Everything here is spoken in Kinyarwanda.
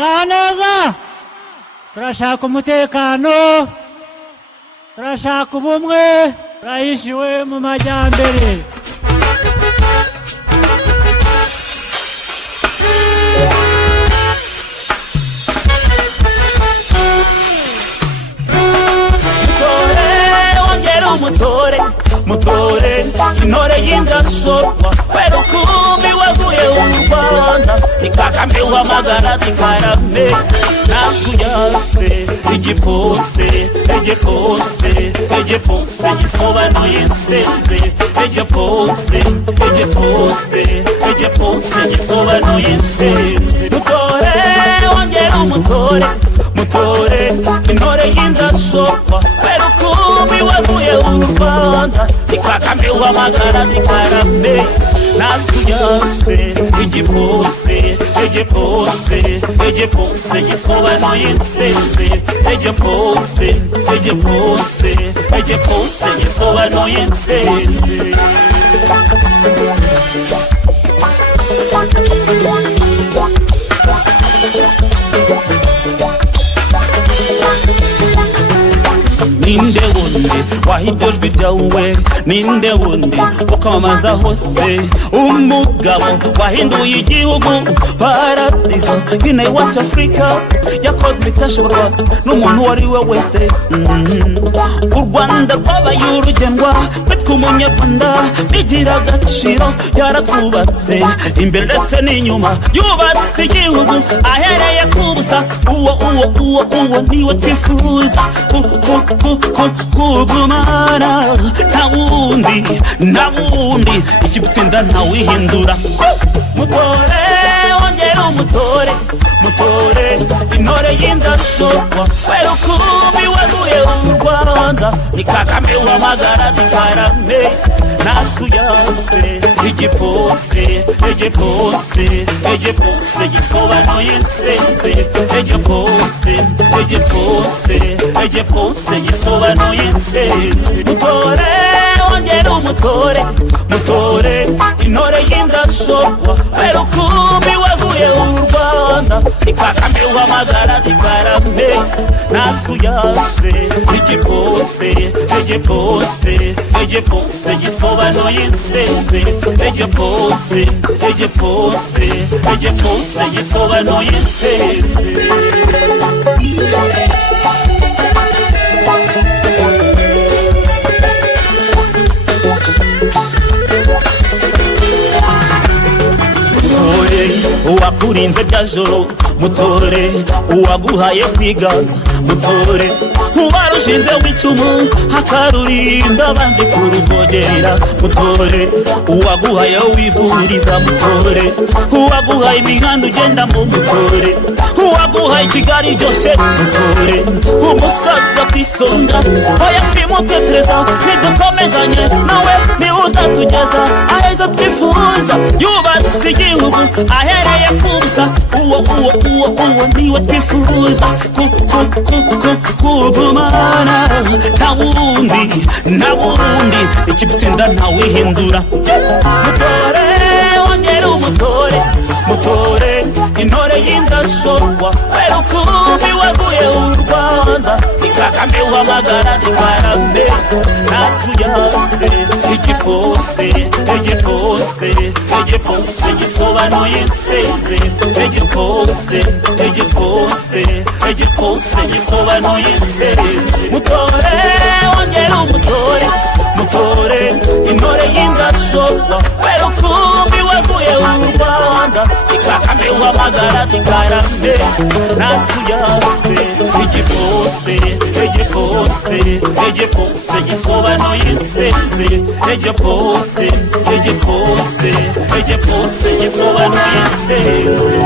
neza turashaka umutekano turashaka ubumwe turahishiwe mu majyambere mutore mutore intore y'indashorwa wera ukumi waguye u Rwanda ikakame uhamagara zikarame nasuyase igipfuse igipfuse igipfuse gisobanuye insenze igipfuse igipfuse igipfuse gisobanuye insenze mutore wongera umutore mutore intore y'indashorwa wera ukumi waguye u Rwanda ikakame uhamagara zikarame nasuyase igipfuse igipfuse igipfuse gisobanuye insenze igipfuse igipfuse igipfuse gisobanuye insenze ninde wundi wahidojwe ibyawe ninde wundi ukamamaza hose umugabo wahinduye igihugu paradizo nyine iwacu Afurika yakoze ibitashoboka n'umuntu uwo ari we wese u Rwanda rwabaye urugendwa kwitwa umunyarwanda bigira agaciro yaratwubatse imbere ndetse n'inyuma yubatse igihugu ahereye ku busa uwo niwe twifuza kugumana nta wundi ikibutsinda ntawihindura mutore wongera umutore mutore intore y'indashorwa wera ukumi waguye u Rwanda ikakame uhamagara zikarame nasuyase igipfuse igipfuse igipfuse gisobanuye insenze igipfuse igipfuse igipfuse gisobanuye insenze mutore wongera umutore mutore intore y'indashorwa wera ukumi waguye u Rwanda ikakame uhamagara zikarame nasuyase igipfuse igipfuse igipfuse gisobanuye insenze igipfuse igipfuse igipfuse gisobanuye insenze uwakurinze byajoro mutore uwaguhaye kwiga mutore ubarushinze w'icumu hakarurinda banze kuruvogera mutore uwaguhaye wivuriza mutore uwaguhaye imihanda ugenda mu mutore uwaguhaye Kigali ryoshe mutore umusaza kwisonga oya twimutetereza ntidukomezanye nawe niwe uzatugeza aheza twifuza yubatse igihugu ahereye kubusa uwo niwe twifuza kugumana nta wundi ikibutsinda ntawihindura mutore wongera umutore mutore intore y'indashorwa wera ukumi waguye u Rwanda ikakame uhamagara zikarame nasuyase igipfuse igipfuse igipfuse gisobanuye insenze igipfuse igipfuse igipfuse gisobanuye insenze mutore wongera umutore mutore intore y'indashorwa wera ukumi waguye u Rwanda ikakame uhamagara zikarame nasuyase igipfuse igipfuse igipfuse gisobanuye insenze igipfuse igipfuse igipfuse gisobanuye insenze